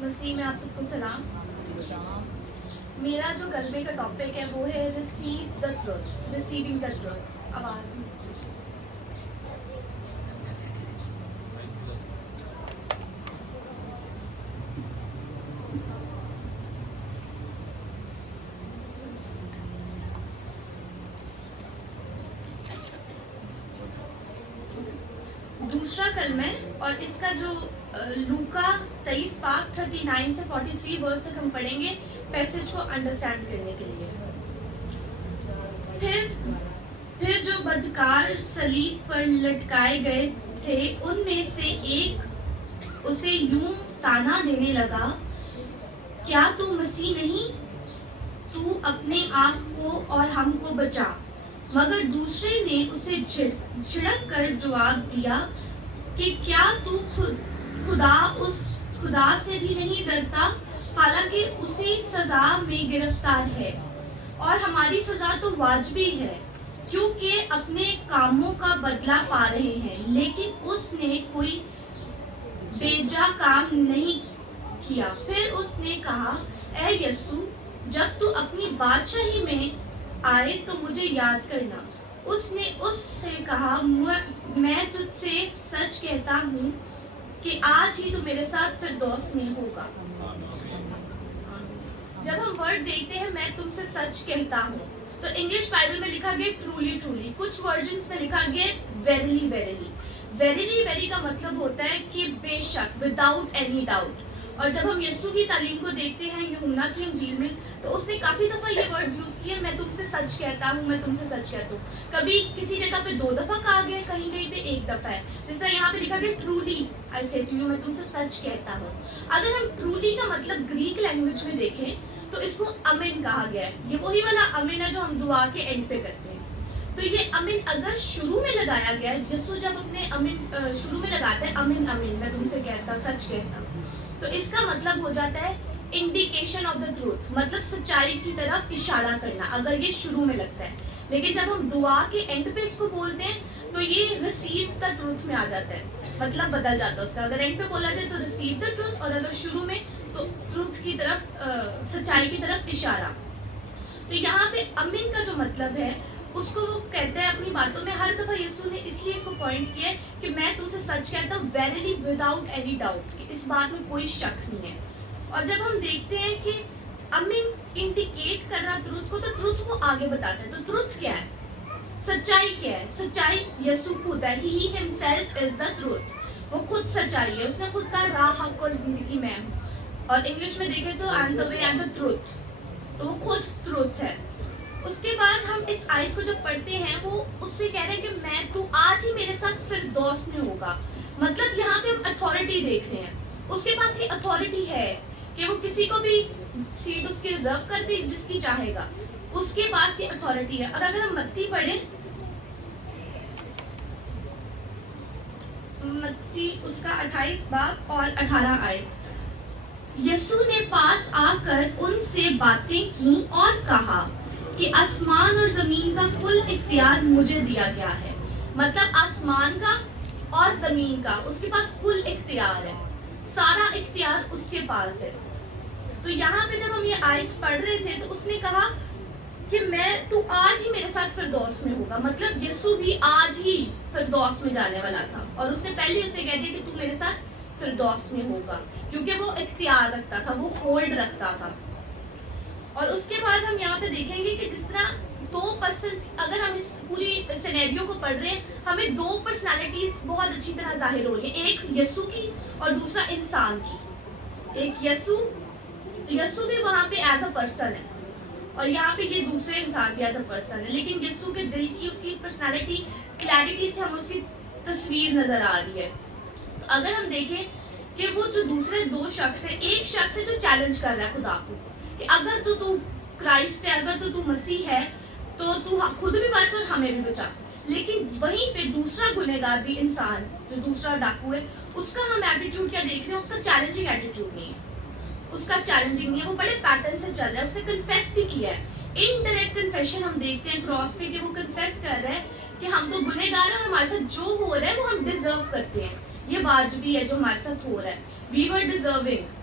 مسیح میں آپ سب کو سلام. میرا جو غلبے کا ٹاپک ہے وہ ہے receive the truth, receiving the truth. آواز دوسرا کلمہ ہے اور اس کا جو لوکا 23 پاک 39 سے 43 ورس تک ہم پڑھیں گے پیسج کو انڈرسٹینڈ کرنے کے لیے. پھر جو بدکار صلیب پر لٹکائے گئے تھے ان میں سے ایک اسے یوں تانا دینے لگا، کیا تو مسیح نہیں؟ تو اپنے آپ کو اور ہم کو بچا. مگر دوسرے نے اسے جھڑک کر جواب دیا کہ کیا تو خدا سے بھی نہیں ڈرتا، حالانکہ اسی سزا میں گرفتار ہے، اور ہماری سزا تو واجبی ہے کیونکہ اپنے کاموں کا بدلہ پا رہے ہیں. لیکن اس نے کوئی بیجا کام نہیں کیا. پھر اس نے کہا، اے یسوع، جب تو اپنی بادشاہی میں آئے تو مجھے یاد کرنا. اس نے اس سے کہا، میں تجھ سے سچ کہتا ہوں کہ آج ہی تو میرے ساتھ فردوس میں ہوگا. جب ہم ورڈ دیکھتے ہیں میں تم سے سچ کہتا ہوں، تو انگلش بائبل میں لکھا گیا ٹرولی ٹرولی، کچھ ورژنس میں لکھا گیا ویریلی ویریلی. ویریلی ویری کا مطلب ہوتا ہے کہ بے شک، وداؤٹ اینی ڈاؤٹ. اور جب ہم یسوع کی تعلیم کو دیکھتے ہیں یوحنا کی انجیل میں، تو اس نے کافی دفعہ یہ ورڈ یوز کیے، میں تم سے سچ کہتا ہوں، میں تم سے سچ کہتا ہوں. کبھی کسی جگہ پہ 2 دفعہ کہا گیا، کہیں کہیں پہ 1 دفعہ ہے. جس طرح یہاں پہ لکھا گیا ٹرولی آئی سے ٹو یو، میں تم سے سچ کہتا ہوں. اگر ہم ٹرولی کا مطلب گریک لینگویج میں دیکھیں تو اس کو امن کہا گیا ہے. یہ وہی والا امن ہے جو ہم دعا کے اینڈ پہ کرتے ہیں. تو یہ امن اگر شروع میں لگایا گیا ہے، یسوع جب اپنے امن شروع میں لگاتا ہے، امن امن میں تم سے کہتا، سچ کہتا، تو اس کا مطلب ہو جاتا ہے انڈیکیشن آف دا ٹروتھ، مطلب سچائی کی طرف اشارہ کرنا، اگر یہ شروع میں لگتا ہے. لیکن جب ہم دعا کے اینڈ پہ اس کو بولتے ہیں تو یہ ریسیو دا ٹروتھ میں آ جاتا ہے، مطلب بدل جاتا ہے اس کا. اگر اینڈ پہ بولا جائے تو ریسیو دا ٹروتھ، اور اگر شروع میں تو ٹروتھ کی طرف، سچائی کی طرف اشارہ. تو یہاں پہ امن کا جو مطلب ہے اس کو وہ کہتا ہے اپنی باتوں میں ہر دفعہ یسوع نے اس لیے اس کو پوائنٹ کیا ہے کہ میں تم سے سچ کہتا ہوں، ویریلی وداؤٹ اینی ڈاؤٹ، کہ اس بات میں کوئی شک نہیں ہے. اور جب ہم دیکھتے ہیں کہ امن انڈیکیٹ کر رہا ٹروتھ کو، تو ٹروتھ وہ آگے بتاتا ہے. تو ٹروتھ کیا ہے؟ سچائی کیا ہے؟ سچائی یسوع خود ہے. ہی ہمسیلف از دا ٹروتھ. وہ خود سچائی ہے. اس نے خود کہا راہ، حق اور زندگی میں ہوں. اور انگلش میں دیکھیں تو I am the way and the truth. تو وہ خود ٹروتھ ہے. اس کے بعد ہم اس آیت کو جب پڑھتے ہیں، وہ اس سے کہہ رہے ہیں کہ میں تو آج ہی میرے ساتھ فردوس میں ہوگا. مطلب یہاں پہ ہم اتھارٹی دیکھ رہے ہیں. اس کے پاس یہ اتھارٹی ہے کہ وہ کسی کو بھی سیٹ اس کی ریزرو کر دے جس کی چاہے گا. اس کے پاس یہ اتھارٹی ہے. اور اگر ہم متی پڑھیں، متی اس کا 28 باب اور 18 آیت، یسوع نے پاس آ کر ان سے باتیں کی اور کہا کہ آسمان اور زمین کا کل اختیار مجھے دیا گیا ہے. مطلب آسمان کا اور زمین کا اس کے پاس کل اختیار ہے، سارا اختیار اس کے پاس ہے. تو یہاں پہ جب ہم یہ آیت پڑھ رہے تھے تو اس نے کہا کہ تو آج ہی میرے ساتھ فردوس میں ہوگا. مطلب یسوع بھی آج ہی فردوس میں جانے والا تھا، اور اس نے پہلے اسے کہہ دیا کہ تو میرے ساتھ فردوس میں ہوگا، کیونکہ وہ اختیار رکھتا تھا، وہ ہولڈ رکھتا تھا. اور اس کے بعد ہم یہاں پہ دیکھیں گے کہ جس طرح 2 پرسنس، اگر ہم اس پوری سینیریو کو پڑھ رہے ہیں، ہمیں 2 پرسنالٹیز بہت اچھی طرح ظاہر ہو رہی ہیں، ایک یسوع کی اور دوسرا انسان کی. ایک یسوع بھی وہاں پہ ایز اے پرسن ہے، اور یہاں پہ یہ دوسرے انسان بھی ایز اے پرسن ہے. لیکن یسوع کے دل کی، اس کی پرسنالٹی کلیئرٹی سے ہمیں اس کی تصویر نظر آ رہی ہے. تو اگر ہم دیکھیں کہ وہ جو دوسرے 2 شخص ہیں، ایک شخص ہے جو چیلنج کر رہا ہے خدا کو کہ اگر تو کرائسٹ ہے، اگر تو مسیح ہے تو خود بھی بچ اور ہمیں بھی بچا. لیکن وہیں پہ دوسرا گنہگار بھی انسان، جو دوسرا ڈاکو ہے، اس کا ہم ایٹیٹیوڈ کیا دیکھ رہے ہیں؟ اس کا چیلنجنگ ایٹیٹیوڈ نہیں ہے. اس کا چیلنجنگ نہیں ہے، وہ بڑے پیٹرن سے چل رہا ہے. اس نے کنفیس بھی کیا ہے. انڈائریکٹ کنفیشن ہم دیکھتے ہیں کراس پہ کہ وہ کنفیس کر رہا ہے کہ ہم تو گنہگار ہیں اور ہمارے ساتھ جو ہو رہا ہے وہ ہم ڈیزرو کرتے ہیں. یہ واجبی ہے جو ہمارے ساتھ ہو رہا ہے. وی ور ڈیزرونگ.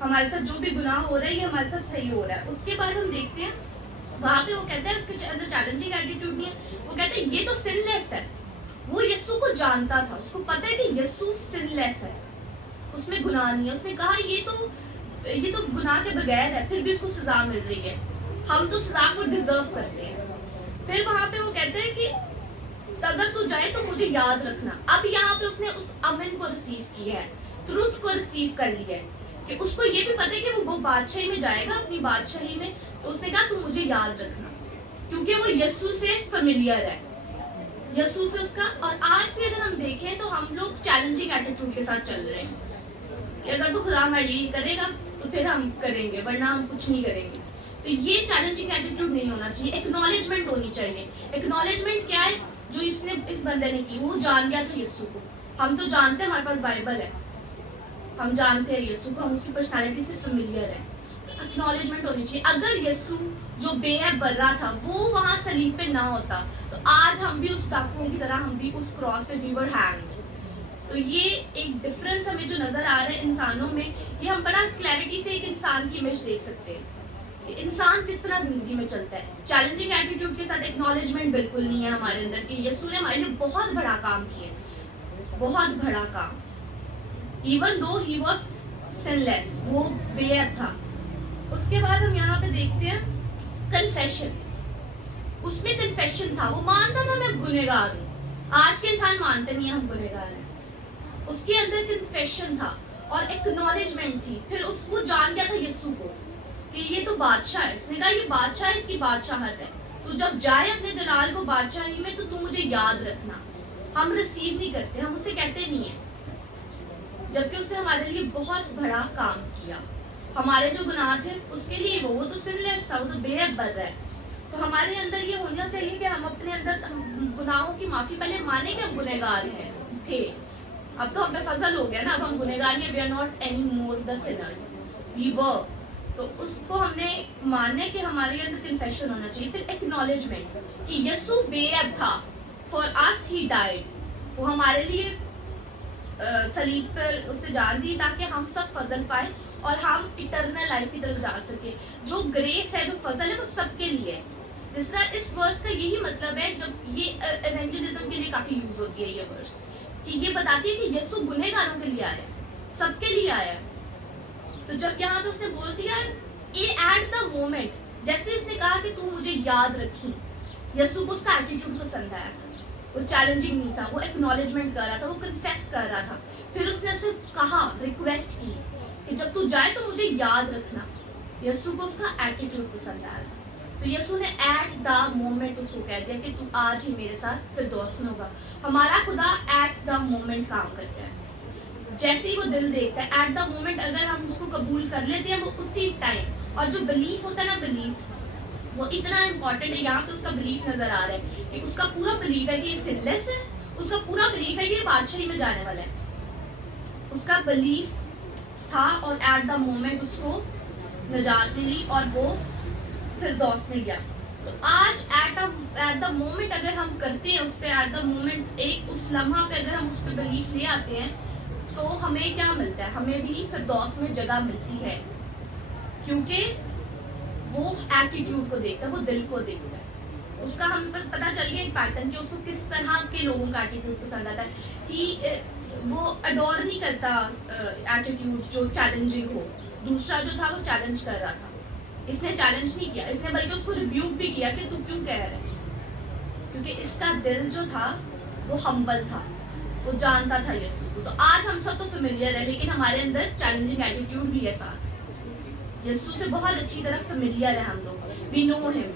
ہمارے ساتھ جو بھی گناہ ہو رہا ہے یہ ہمارے ساتھ صحیح ہو رہا ہے. اس کے بعد ہم دیکھتے ہیں وہاں پہ وہ کہتا ہے اس کے اندر چیلنجنگ ایٹیٹیوڈ نہیں ہے, وہ کہتا ہے یہ تو سن لیس ہے. وہ یسوع کو جانتا تھا, اس کو پتا ہے کہ یسوع سن لیس ہے, اس میں گناہ نہیں ہے. اس نے کہا یہ تو گناہ کے بغیر ہے, پھر بھی اس کو سزا مل رہی ہے, ہم تو سزا کو ڈیزرو کرتے ہیں. پھر وہاں پہ وہ کہتے ہیں کہ اگر تو جائے تو مجھے یاد رکھنا. اب یہاں پہ اس نے اس امن کو ریسیو کیا ہے, ٹروتھ کو ریسیو کر لیا ہے, کہ اس کو یہ بھی پتا ہے کہ وہ بادشاہی میں جائے گا, اپنی بادشاہی میں. تو اس نے کہا تو مجھے یاد رکھنا, کیونکہ وہ یسوع سے فیملیئر ہے, یسوع سے اس کا. اور آج بھی اگر ہم دیکھیں تو ہم لوگ چیلنجنگ ایٹیٹیوڈ کے ساتھ چل رہے ہیں کہ اگر تو خدا ہمارے لیے کرے گا تو پھر ہم کریں گے, ورنہ ہم کچھ نہیں کریں گے. تو یہ چیلنجنگ ایٹیٹیوڈ نہیں ہونا چاہیے, ایکنالجمنٹ ہونی چاہیے. ایکنالجمنٹ کیا ہے جو اس بندے نے کی, وہ جان گیا تھا یسوع کو. ہم تو جانتے ہیں, ہمارے پاس بائبل ہے, ہم جانتے ہیں یسوع کو, ہم اس کی پرسنالٹی سے فیملیئر ہیں. ایکنالجمنٹ ہونی چاہیے. اگر یسوع جو بے عیب برا تھا وہ وہاں صلیب پہ نہ ہوتا تو آج ہم بھی اس ڈاکوؤں کی طرح, ہم بھی اس کراس پہ وی ور ہینگڈ. تو یہ ایک ڈفرینس ہمیں جو نظر آ رہا ہے انسانوں میں, یہ ہم بڑا کلیئرٹی سے ایک انسان کی امیج دیکھ سکتے ہیں کہ انسان کس طرح زندگی میں چلتا ہے. چیلنجنگ ایٹیٹیوڈ کے ساتھ ایکنالجمنٹ بالکل نہیں ہے ہمارے اندر کہ یسوع نے ہمارے لیے بہت بڑا کام کیا, بہت بڑا کام. ایون دو ہی واز سن لیس, وہ بے عیب تھا. اس کے بعد ہم یہاں پہ دیکھتے ہیں کنفیشن. اس میں کنفیشن تھا, وہ مانتا تھا میں گنہگار ہوں. آج کے انسان مانتے نہیں ہم گنہگار ہیں. اس کے اندر کنفیشن تھا اور ایکنالجمنٹ تھی. پھر اس کو جان گیا تھا یسوع کو کہ یہ تو بادشاہ ہے. اس نے کہا یہ بادشاہ ہے, اس کی بادشاہت ہے, تو جب جائے اپنے جلال کو بادشاہی میں تو مجھے یاد رکھنا. ہم ریسیو نہیں کرتے, ہم اسے کہتے نہیں ہیں, جبکہ اس نے ہمارے لیے بہت بڑا کام کیا. ہمارے جو گناہ تھے اس کے لیے وہ تو سن لیس تھا, وہ تو بے عیب بر رہا ہے. تو ہمارے اندر یہ ہونا چاہیے کہ ہم اپنے اندر گناہوں کی معافی پہلے مانیں کہ ہم گنہگار ہیں تھے. اب تو ہم پہ فضل ہو گیا نا, اب ہم گنہگار نہیں, we are not any more the sinners, we were. تو اس کو ہم نے ماننے کہ ہمارے اندر کنفیشن ہونا چاہیے. پھر ایکنالجمنٹ کہ یسوع بے عیب تھا, فار اس ہی ڈائیڈ, وہ ہمارے لیے صلیب پر اس نے جان دی تاکہ ہم سب فضل پائیں اور ہم اٹرنل لائف کی طرف جا سکیں. جو گریس ہے, جو فضل ہے, وہ سب کے لیے ہے. جس طرح اس ورس کا یہی مطلب ہے, جب یہ ایونجلزم کے لیے کافی یوز ہوتی ہے یہ ورس, کہ یہ بتاتی ہے کہ یسوع گنہگاروں کے لیے آیا ہے, سب کے لیے آیا ہے. تو جب یہاں پہ اس نے بول دیا ایٹ دا مومنٹ, جیسے اس نے کہا کہ تو مجھے یاد رکھی, یسوع کو اس کا ایٹیٹیوڈ پسند آیا تھا. وہ چیلنجنگ نہیں تھا, وہ ایکنالجمنٹ کر رہا تھا, وہ کنفیس کر رہا تھا. پھر اس نے اسے کہا, ریکویسٹ کی کہ جب تو جائے تو مجھے یاد رکھنا. یسوع کو اس کا ایٹیٹیوڈ پسند آیا تھا. تو یسوع نے ایٹ دا مومنٹ اس کو کہہ دیا کہ تو آج ہی میرے ساتھ فردوس میں ہوگا. ہمارا خدا ایٹ دا مومنٹ کام کرتا ہے, جیسے ہی وہ دل دیکھتا ہے ایٹ دا مومنٹ. اگر ہم اس کو قبول کر لیتے ہیں وہ اسی ٹائم. اور جو بلیف ہوتا ہے نا, بلیف وہ اتنا امپورٹنٹ ہے. یہاں پہ اس کا بلیف نظر آ رہا ہے کہ اس کا پورا بلیف ہے کہ یہ سن لیس ہے, اس کا پورا بلیف ہے کہ یہ بادشاہی میں جانے والا ہے. اس کا بلیف تھا اور ایٹ دا مومنٹ اس کو نجات ملی اور وہ فردوس میں گیا. تو آج ایٹ دا مومنٹ اگر ہم کرتے ہیں اس پہ, ایٹ دا مومنٹ ایک اس لمحہ پہ اگر ہم اس پہ بلیف لے آتے ہیں تو ہمیں کیا ملتا ہے, ہمیں بھی فردوس میں جگہ ملتی ہے. کیونکہ وہ ایٹیٹیوڈ کو دیکھتا ہے, وہ دل کو دیکھتا ہے. اس کا ہم پتہ چل گیا ایک پیٹرن کہ اس کو کس طرح کے لوگوں کا ایٹیٹیوڈ پسند آتا ہے. وہ اڈور نہیں کرتا ایٹیٹیوڈ جو چیلنجنگ ہو. دوسرا جو تھا وہ چیلنج کر رہا تھا, اس نے چیلنج نہیں کیا, اس نے بلکہ اس کو ریبیوک بھی کیا کہ تو کیوں کہہ رہے. کیونکہ اس کا دل جو تھا وہ ہمبل تھا, وہ جانتا تھا یسوع کو. تو آج ہم سب تو فیملیئر ہیں, لیکن ہمارے اندر چیلنجنگ ایٹیٹیوڈ بھی ہے ساتھ. یسوع سے بہت اچھی طرح فیملیئر ہیں ہم لوگ, we know him,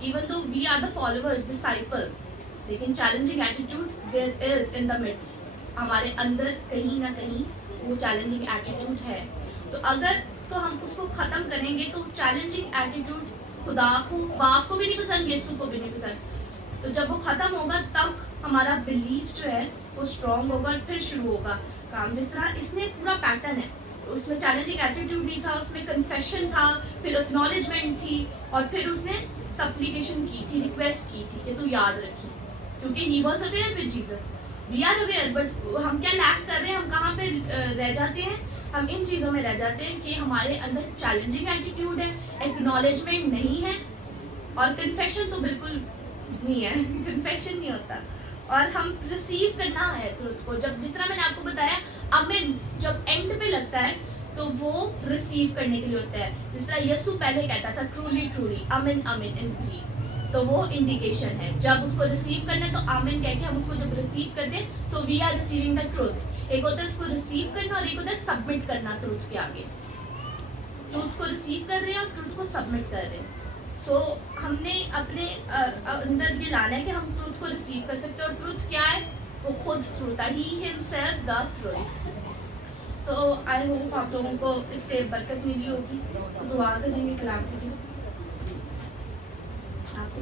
even though we are the followers, disciples. لیکن challenging attitude there is in the midst, ہمارے اندر کہیں نہ کہیں وہ چیلنجنگ ایٹیٹیوڈ ہے. تو اگر تو ہم اس کو ختم کریں گے تو چیلنجنگ ایٹیٹیوڈ خدا کو, باپ کو بھی نہیں پسند, یسوع کو بھی نہیں پسند. تو جب وہ ختم ہوگا تب ہمارا بلیف جو ہے وہ اسٹرانگ ہوگا, پھر شروع ہوگا کام. جس طرح اس نے پورا پیٹرن ہے, اس میں چیلنجنگ ایٹیٹیوڈ بھی تھا, اس میں کنفیشن تھا, پھر ایکنالجمنٹ تھی, اور پھر اس نے سپلیکیشن کی تھی, ریکویسٹ کی تھی کہ تو یاد رکھی. کیونکہ he was aware with Jesus, we are aware, but ہم کیا لیک کر رہے ہیں, ہم کہاں پہ رہ جاتے ہیں, ہم ان چیزوں میں رہ جاتے ہیں کہ ہمارے اندر چیلنجنگ ایٹیٹیوڈ ہے, ایکنالجمنٹ نہیں ہے, اور کنفیشن تو بالکل نہیں ہے, کنفیشن نہیں ہوتا, اور ہم ریسیو کرنا ہے ٹروتھ کو. جب جس طرح میں نے آپ کو بتایا امن جب اینڈ پہ لگتا ہے تو وہ ریسیو کرنے کے لیے ہوتا ہے. جس طرح یسو پہلے کہتا تھا ٹرولی ٹرولی, امن امن ان گریک, تو وہ انڈیکیشن ہے. جب اس کو ریسیو کرنا ہے تو آمن کہہ کے ہم اس کو جب ریسیو کرتے ہیں, so we are receiving the truth. ایک ہوتا ہے اس کو ریسیو کرنا اور ایک ہوتا ہے سبمٹ کرنا ٹروتھ کے آگے. ٹروتھ کو ریسیو کر رہے ہیں اور ٹروتھ کو سبمٹ کر رہے ہیں. سو ہم نے اپنے اندر بھی لانا ہے کہ ہم ٹروتھ کو ریسیو کر سکتے ہیں, اور ٹروتھ کیا ہے, وہ خود ٹروتھ ہے, ہی ہمسیلف دا ٹروتھ. تو آئی ہوپ آپ لوگوں کو اس سے برکت ملی ہوگی. تو دعا کریں گے کلام کے لیے. آپ